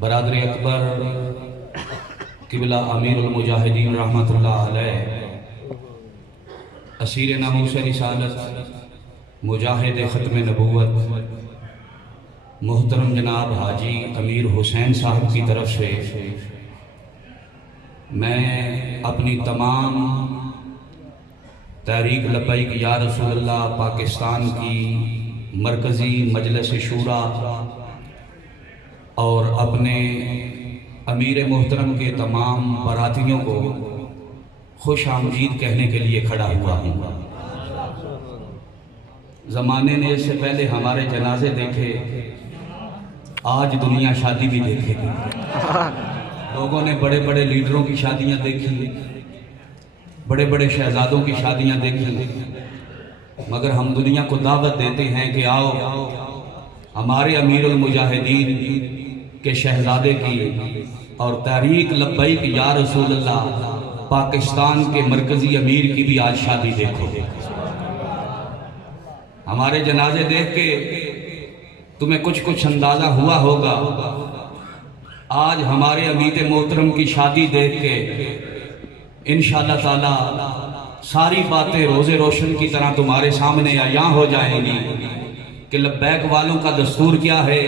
برادر اکبر قبلہ امیر المجاہدین رحمۃ اللہ علیہ، اسیر ناموس رسالت، مجاہد ختم نبوت، محترم جناب حاجی امیر حسین صاحب کی طرف سے میں اپنی تمام تحریک لبیک یا رسول اللہ پاکستان کی مرکزی مجلس شورا اور اپنے امیر محترم کے تمام براتیوں کو خوش آمدید کہنے کے لیے کھڑا ہوا ہوں۔ زمانے نے اس سے پہلے ہمارے جنازے دیکھے، آج دنیا شادی بھی دیکھے گی۔ لوگوں نے بڑے بڑے لیڈروں کی شادیاں دیکھی، بڑے بڑے شہزادوں کی شادیاں دیکھی، مگر ہم دنیا کو دعوت دیتے ہیں کہ آؤ ہمارے امیر المجاہدین کے شہزادے کی اور تحریک لبیک یا رسول اللہ پاکستان کے مرکزی امیر کی بھی آج شادی دیکھو۔ ہمارے جنازے دیکھ کے تمہیں کچھ اندازہ ہوا ہوگا، آج ہمارے امیر محترم کی شادی دیکھ کے انشاءاللہ تعالی ساری باتیں روز روشن کی طرح تمہارے سامنے عیاں ہو جائیں گی کہ لبیک والوں کا دستور کیا ہے،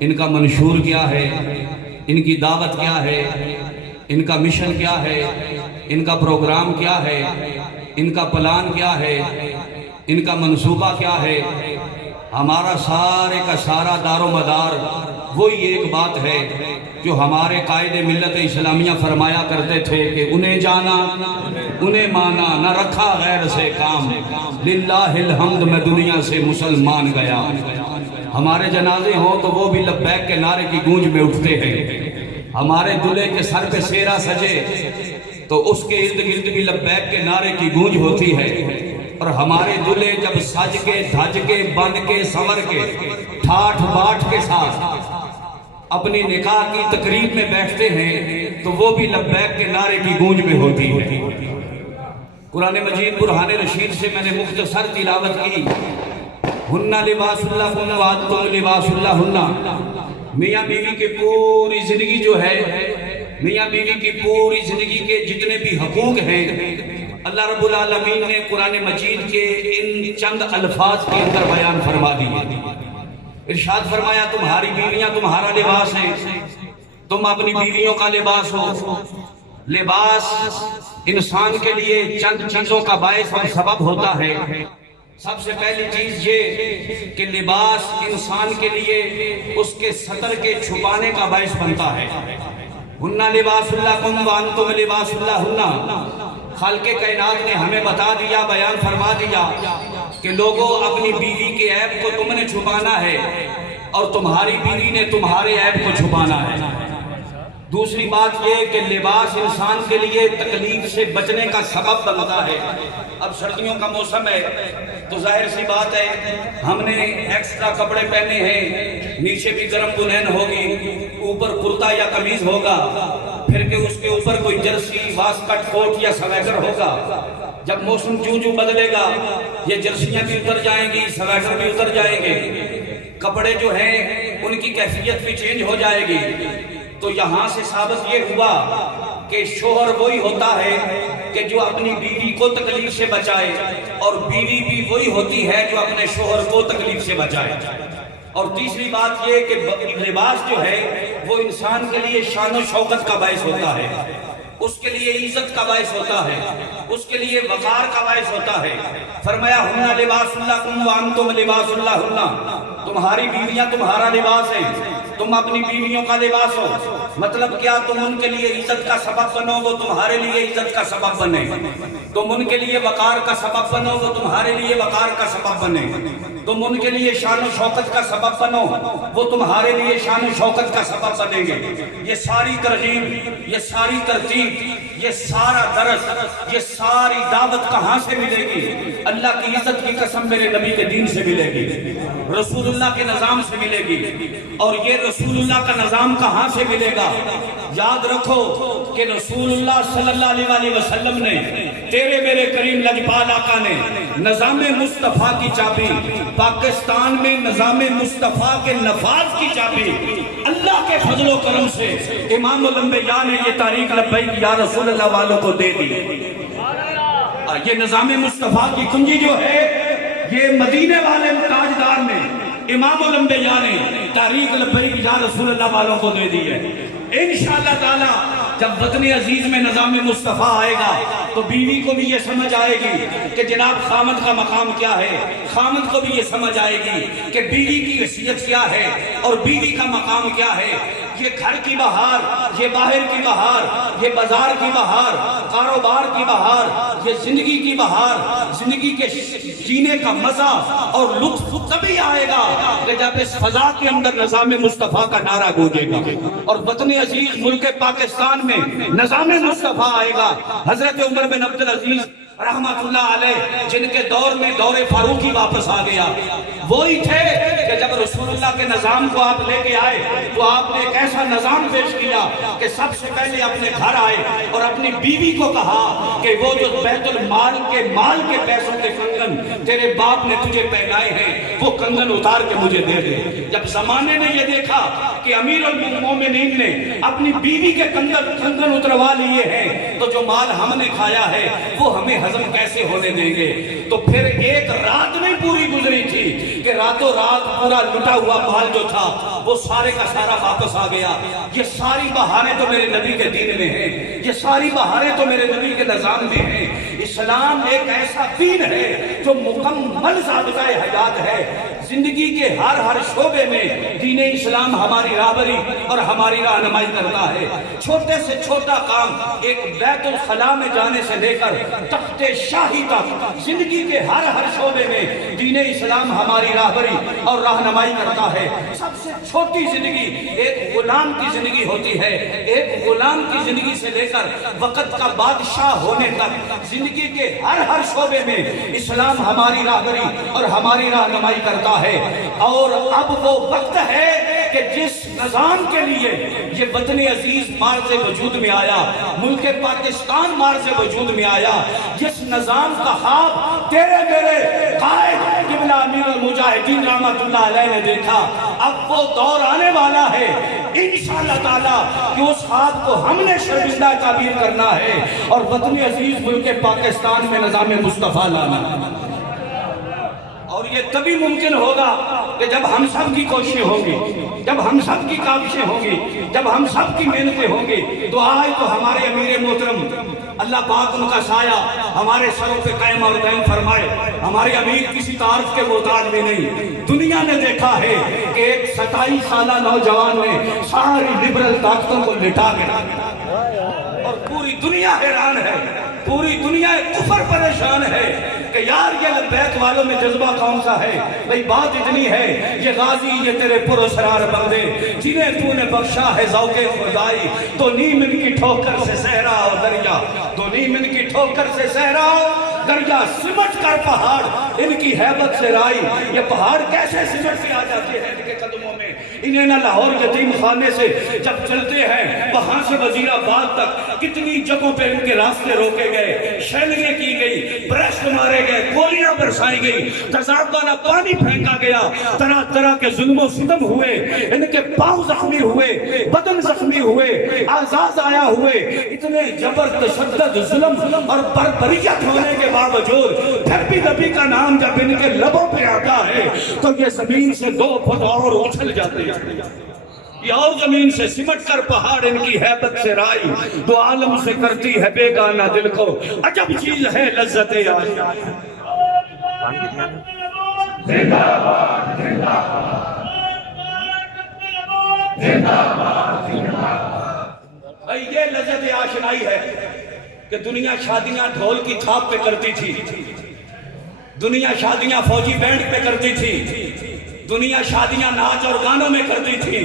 ان کا منشور کیا ہے، ان کی دعوت کیا ہے، ان کا مشن کیا ہے، ان کا پروگرام کیا ہے، ان کا پلان کیا ہے، ان کا منصوبہ کیا ہے۔ ہمارا سارے کا سارا دار و مدار وہی ایک بات ہے جو ہمارے قائد ملت اسلامیہ فرمایا کرتے تھے کہ انہیں جانا انہیں مانا، نہ رکھا غیر سے کام، للہ الحمد میں دنیا سے مسلمان گیا۔ ہمارے جنازے ہوں تو وہ بھی لبیک کے نعرے کی گونج میں اٹھتے ہیں۔ ہمارے دلہے کے سر پہ سیرا سجے تو اس کے ارد گرد بھی لبیک کے نعرے کی گونج ہوتی ہے، اور ہمارے دلہے جب سج کے دھج کے بن کے سنور کے ٹھاٹھ باٹھ کے ساتھ اپنی نکاح کی تقریب میں بیٹھتے ہیں تو وہ بھی لبیک کے نعرے کی گونج میں ہوتی ہے۔ قرآن مجید برہان رشید سے میں نے مختصر تلاوت کی، ہن لباس اللہ ہن وانتم لباس اللہ ہن۔ میاں بیوی کی پوری زندگی جو ہے، میاں بیوی کی پوری زندگی کے جتنے بھی حقوق ہیں، اللہ رب العالمین نے قرآن مجید کے ان چند الفاظ کے اندر بیان فرما دیے۔ ارشاد فرمایا تمہاری بیویاں تمہارا لباس ہیں، تم اپنی بیویوں کا لباس ہو۔ لباس انسان کے لیے چند چیزوں کا باعث اور سبب ہوتا ہے۔ سب سے پہلی چیز یہ کہ لباس انسان کے لیے اس کے ستر کے چھپانے کا باعث بنتا ہے۔ ہن لباس اللہ کم وانتم لباس اللہ ہن۔ خالق کائنات نے ہمیں بتا دیا، بیان فرما دیا کہ لوگوں اپنی بیوی کے عیب کو تم نے چھپانا ہے اور تمہاری بیوی نے تمہارے عیب کو چھپانا ہے۔ دوسری بات یہ کہ لباس انسان کے لیے تکلیف سے بچنے کا سبب بنتا ہے۔ اب سردیوں کا موسم ہے تو ظاہر سی بات ہے ہم نے ایکسٹرا کپڑے پہنے ہیں، نیچے بھی گرم بنین ہوگی، اوپر کرتا یا قمیض ہوگا، پھر کہ اس کے اوپر کوئی جرسی واسکٹ کوٹ یا سویٹر ہوگا۔ جب موسم جو بدلے گا یہ جرسیاں بھی اتر جائیں گی، سویٹر بھی اتر جائیں گے، کپڑے جو ہیں ان کی کیفیت بھی چینج ہو جائے گی۔ تو یہاں سے ثابت یہ ہوا کہ شوہر وہی ہوتا ہے کہ جو اپنی بیوی کو تکلیف سے بچائے، اور بیوی بھی وہی ہوتی ہے جو اپنے شوہر کو تکلیف سے بچائے۔ اور تیسری بات یہ کہ لباس جو ہے وہ انسان کے لیے شان و شوکت کا باعث ہوتا ہے، اس کے لیے عزت کا باعث ہوتا ہے، اس کے لیے وقار کا باعث ہوتا ہے۔ فرمایا ہن لباس اللہ کم وانتم لباس اللہ ہن۔ تمہاری بیویاں تمہارا لباس ہیں، تم اپنی بیویوں کا لباس ہو۔ مطلب کیا؟ تم ان کے لیے عزت کا سبب بنو، وہ تمہارے لیے عزت کا سبب بنے۔ تم ان کے لیے وقار کا سبب بنو، وہ تمہارے لیے وقار کا سبب بنے۔ تم ان کے لیے شان و شوکت کا سبب بنو، وہ تمہارے لیے شان و شوکت کا سبب بنیں گے۔ یہ ساری ترغیب، یہ ساری ترتیب، یہ سارا درس، یہ ساری دعوت کہاں سے ملے گی؟ اللہ کی عزت کی قسم میرے نبی کے دین سے ملے گی، رسول اللہ کے نظام سے ملے گی۔ اور یہ رسول اللہ کا نظام کہاں سے ملے گا؟ یاد رکھو کہ رسول اللہ صلی اللہ علیہ وسلم نے، تیرے میرے کریم لجپال آقا نے نظام مصطفیٰ کی چابی، پاکستان میں نظام مصطفیٰ کے نفاذ کی چابی اللہ کے فضل و کرم سے امام الانبیاء نے یہ تاریخ لبیک یا رسول اللہ والوں کو دے دی۔ یہ نظام مصطفیٰ کی کنجی جو ہے یہ مدینے والے تاجدار نے، امام الانبیاء نے تاریخ لبیک یا رسول اللہ والوں کو دے دی ہے۔ انشاءاللہ تعالی جب وطن عزیز میں نظام مصطفیٰ آئے گا تو بیوی کو بھی یہ سمجھ آئے گی کہ جناب خامد کا مقام کیا ہے، خامد کو بھی یہ سمجھ آئے گی کہ بیوی کی حیثیت کیا ہے اور بیوی کا مقام کیا ہے۔ یہ گھر کی بہار، یہ باہر کی بہار، یہ بازار کی بہار، کاروبار کی بہار، یہ زندگی کی بہار، زندگی کے جینے کا مزہ اور لطف تبھی آئے گا کہ جب اس فضا کے اندر نظام مصطفیٰ کا نعرہ گونجے گا اور وطن عزیز ملک پاکستان میں نظام مصطفیٰ آئے گا۔ حضرت عمر بن عبدالعزیز رحمت اللہ علیہ جن کے دور میں دور فاروقی واپس آ گیا، وہی تھے کہ جب رسول اللہ کے نظام کو آپ لے کے آئے تو آپ نے ایک ایسا نظام پیش کیا کہ سب سے پہلے اپنے گھر آئے اور اپنی بیوی کو کہا کہ وہ جو بیت المال کے مال کے پیسوں کے کنگن تیرے باپ نے تجھے پہنائے ہیں وہ کنگن اتار کے مجھے دے دے۔ جب زمانے نے یہ دیکھا کہ امیر المومنین نے اپنی بیوی کے کنگن اتروا لیے ہیں تو جو مال ہم نے کھایا ہے وہ ہمیں ہضم کیسے ہونے دیں گے؟ تو پھر ایک رات نہیں پوری گزری تھی کہ راتوں رات پورا لٹا ہوا مال جو تھا وہ سارے کا سارا واپس آ گیا۔ یہ ساری بہاریں تو میرے نبی کے دین میں ہیں، یہ ساری بہاریں تو میرے نبی کے نظام میں ہیں۔ اسلام ایک ایسا دین ہے جو مکمل ضابطہ حیات ہے۔ زندگی کے ہر شعبے میں دین اسلام ہماری راہبری اور ہماری رہنمائی کرتا ہے۔ چھوٹے سے چھوٹا کام ایک بیت الخلاء میں جانے سے لے کر تخت شاہی تک زندگی کے ہر شعبے میں دین اسلام ہماری راہبری اور رہنمائی کرتا ہے۔ سب سے چھوٹی زندگی ایک غلام کی زندگی ہوتی ہے۔ ایک غلام کی زندگی سے لے کر وقت کا بادشاہ ہونے تک زندگی کے ہر شعبے میں اسلام ہماری راہبری اور ہماری رہنمائی کرتا ہے۔ اور اب وہ وقت ہے کہ جس نظام کے لیے یہ وطن عزیز مارز وجود میں آیا، ملک پاکستان مارز وجود میں آیا، جس نظام کا خواب تیرے میرے قائد قبلہ امیر المجاہدین رحمت اللہ علیہ نے دیکھا، اب وہ دور آنے والا ہے انشاءاللہ تعالی کہ اس خواب کو ہم نے شرمندہ تعبیر کرنا ہے اور وطن عزیز ملک پاکستان میں نظام مصطفیٰ لانا۔ اور یہ تبھی ممکن ہوگا کہ جب ہم سب کی کوششیں ہوں گی، جب ہم سب کی کاوشیں ہوں گی، جب ہم سب کی محنتیں ہوں گی۔ تو آج تو ہمارے امیر محترم اللہ پاک ان کا سایہ ہمارے سروں پہ قائم اور دائم فرمائے۔ ہمارے امیر کسی تعارف کے محتاج بھی نہیں۔ دنیا نے دیکھا ہے کہ ایک 27 سالہ نوجوان نے ساری لبرل طاقتوں کو لٹا کے اور پوری دنیا حیران ہے، پوری دنیا کفر پریشان ہے کہ یار یہ لبیک والوں میں جذبہ کون سا ہے؟ بھئی بات اتنی ہے، یہ غازی یہ تیرے پراسرار بندے جنہیں تو نے بخشا ہے ذوق خدائی، تو نیم ان کی ٹھوکر سے صحرا اور دریا، تو نیم ان کی ٹھوکر سے صحرا دریا، سمٹ کر پہاڑ ان کی ہیبت سے رائی۔ یہ پہاڑ کیسے سمٹ کے آ جاتے ہیں ان کے قدموں میں؟ انہیں نہ لاہور یتیم خانے سے جب چلتے ہیں وہاں سے وزیر آباد تک کتنی جگہوں پہ ان کے راستے روکے گئے، شیلنگیں کی گئی، برسٹ مارے گئے، گولیاں برسائی گئی، تیزاب والا پانی پھینکا گیا، طرح طرح کے ظلم و ستم ہوئے، ان کے پاؤں زخمی ہوئے، بدن زخمی ہوئے، اعزاز آیا ہوئے۔ اتنے جبر تشدد ظلم اور بربریت ہونے کے باوجود پھر بھی نبی کا نام جب ان کے لبوں پہ آتا ہے تو یہ زمین سے 2 فٹ اور اچھل جاتے ہیں۔ یہ اور زمین سے سمٹ کر پہاڑ ان کی حیبت سے رائی، دو عالم سے کرتی ہے بیگانہ دل کو عجب چیز ہے لذت یار۔ زندہ باد زندہ باد زندہ باد زندہ باد۔ بھئی یہ لذت آشنائی ہے کہ دنیا شادیاں ڈھول کی تھاپ پہ کرتی تھی، دنیا شادیاں فوجی بینڈ پہ کرتی تھی، دنیا شادیاں ناچ اور گانوں میں کرتی تھی۔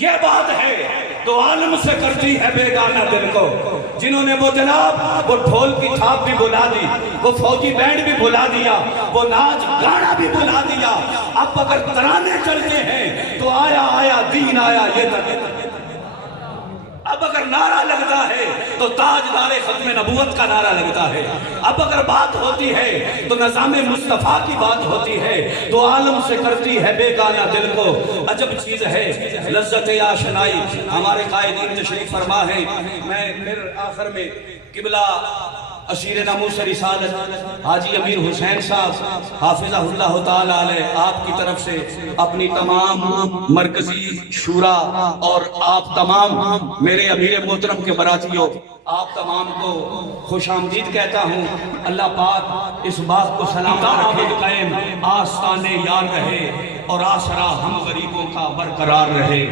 یہ بات ہے تو عالم سے کرتی ہے بیگانہ دل کو، جنہوں نے وہ جناب وہ ڈھول کی تھاپ بھی بلا دی، وہ فوجی بینڈ بھی بلا دیا، وہ ناچ گانا بھی بلا دیا۔ اب اگر ترانے چلتے ہیں تو آیا آیا دین آیا یہ تک، اب اب اگر نعرہ لگتا ہے تو تاجدار ختم نبوت کا نعرہ لگتا ہے، اب اگر بات ہوتی ہے تو نظام مصطفیٰ کی بات ہوتی ہے، تو عالم سے کرتی ہے بے گانہ دل کو عجب چیز ہے لذت آشنائی۔ ہمارے قائدین تشریف فرما ہے، میں پھر آخر میں قبلہ اسیر ناموس رسالت حاجی امیر حسین صاحب حافظہ اللہ تعالیٰ علیہ آپ کی طرف سے اپنی تمام مرکزی شورا اور آپ تمام میرے امیر محترم کے براتیوں، آپ تمام کو خوش آمدید کہتا ہوں۔ اللہ پاک اس بات کو سلامت رکھے، قائم آستانے یار رہے اور آسرا ہم غریبوں کا برقرار رہے۔